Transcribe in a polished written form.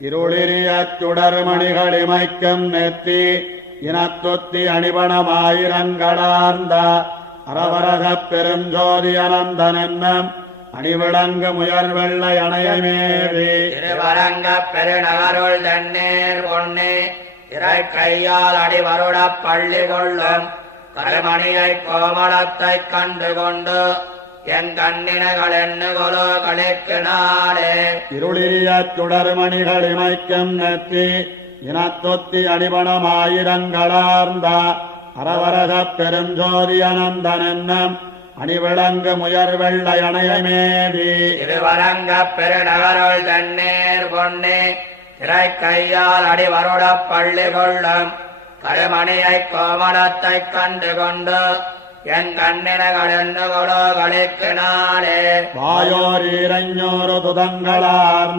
இருளிரியச் சுடர்மணிகளிமைக்கும் நெத்தி இனத்தொத்தி அணிபணமாயிரங்களார்ந்த அரவரகப் பெருஞ்சோதி அனந்தனன்னம் அணிவிளங்கு முயல் வெள்ளை அணையமேவி திருவரங்கப் பெருநகருள் தண்ணீர் பொன்னி இறை கையால் அடிவருடப் பள்ளி கொள்ளும் கருமணியைக் கோமளத்தைக் கண்டு கொண்டு என் கண்ணினகள் எண்ணுகொலோ களிக்கு நாளே. இருளிரியச் சுடர்மணிகளிமைக்கும் நெத்தி இனத்தொத்தி அணிபணமாயிரங்களார்ந்த அரவரகப் பெருஞ்சோதி அனந்தனன்னம் அணிவிளங்கு முயல் வெள்ளை அணையமேவி திருவரங்கப் பெருநகருள் தண்ணீர் பொன்னி இறை கையால் அடிவருடப் பள்ளி கொள்ளும் கருமணியைக் கோமளத்தைக் கண்டு கொண்டு என் கண்ணினகள் எண்ணுகொலோ களிக்கு நாளே. வாயோர் ஈரஞ்சோறு துதங்களார்ந்த